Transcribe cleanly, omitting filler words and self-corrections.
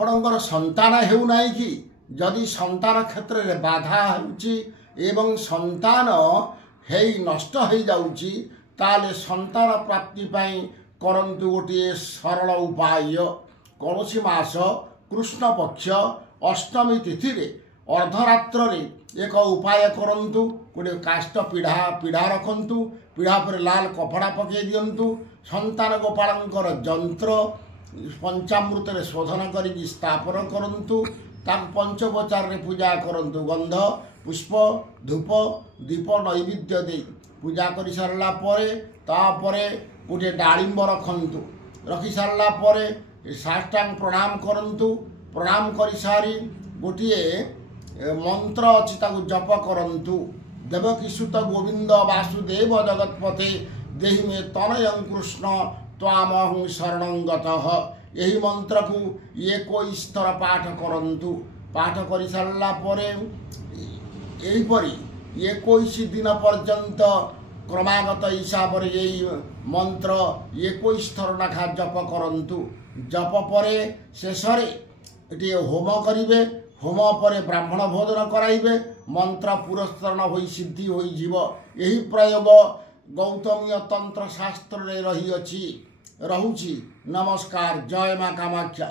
ଆପଣଙ୍କର ସନ୍ତାନ ହେଉନାହିଁ କି ଯଦି ସନ୍ତାନ କ୍ଷେତ୍ରରେ ବାଧା ହେଉଛି ଏବଂ ସନ୍ତାନ ହେଇ ନଷ୍ଟ ହୋଇଯାଉଛି ତାହେଲେ ସନ୍ତାନ ପ୍ରାପ୍ତି ପାଇଁ କରନ୍ତୁ ଗୋଟିଏ ସରଳ ଉପାୟ। କୌଣସି ମାସ କୃଷ୍ଣପକ୍ଷ ଅଷ୍ଟମୀ ତିଥିରେ ଅର୍ଦ୍ଧରାତ୍ରରେ ଏକ ଉପାୟ କରନ୍ତୁ। ଗୋଟିଏ କାଷ୍ଠ ପିଢ଼ା ରଖନ୍ତୁ, ପିଢ଼ା ଉପରେ ଲାଲ କପଡ଼ା ପକାଇ ଦିଅନ୍ତୁ। ସନ୍ତାନ ଗୋପାଳଙ୍କର ଯନ୍ତ୍ର ପଞ୍ଚାମୃତରେ ଶୋଧନ କରିକି ସ୍ଥାପନ କରନ୍ତୁ। ତାକୁ ପଞ୍ଚୋପଚାରରେ ପୂଜା କରନ୍ତୁ। ଗନ୍ଧ ପୁଷ୍ପ ଧୂପ ଦୀପ ନୈବେଦ୍ୟ ଦେଇ ପୂଜା କରିସାରିଲା ପରେ ତାପରେ ଗୋଟିଏ ଡାଳିମ୍ବ ରଖନ୍ତୁ। ରଖିସାରିଲା ପରେ ସାଷ୍ଟାଙ୍ଗ ପ୍ରଣାମ କରନ୍ତୁ। ପ୍ରଣାମ କରିସାରି ଗୋଟିଏ ମନ୍ତ୍ର ଅଛି ତାକୁ ଜପ କରନ୍ତୁ। ଦେବକୀସୁତ ଗୋବିନ୍ଦ ବାସୁଦେବ ଜଗତପତେ ଦେହି ମେ ତନୟଂ କୃଷ୍ଣ ତ୍ୱାମହଂ ଶରଣଂ ଗତଃ। ଏହି ମନ୍ତ୍ରକୁ 21 ଥର ପାଠ କରନ୍ତୁ। ପାଠ କରିସାରିଲା ପରେ ଏହିପରି 21 ଦିନ ପର୍ଯ୍ୟନ୍ତ କ୍ରମାଗତ ହିସାବରେ ଏହି ମନ୍ତ୍ର 21 ଥର ଲେଖା ଜପ କରନ୍ତୁ। ଜପ ପରେ ଶେଷରେ ଗୋଟିଏ ହୋମ କରିବେ। ହୋମ ପରେ ବ୍ରାହ୍ମଣ ଭୋଜନ କରାଇବେ। ମନ୍ତ୍ର ପୁରସ୍କରଣ ହୋଇ ସିଦ୍ଧି ହୋଇଯିବ। ଏହି ପ୍ରୟୋଗ ଗୌତମୀୟ ତନ୍ତ୍ର ଶାସ୍ତ୍ରରେ ରହିଅଛି। ରହୁଛି। ନମସ୍କାର। ଜୟ ମା କାମାକ୍ଷା।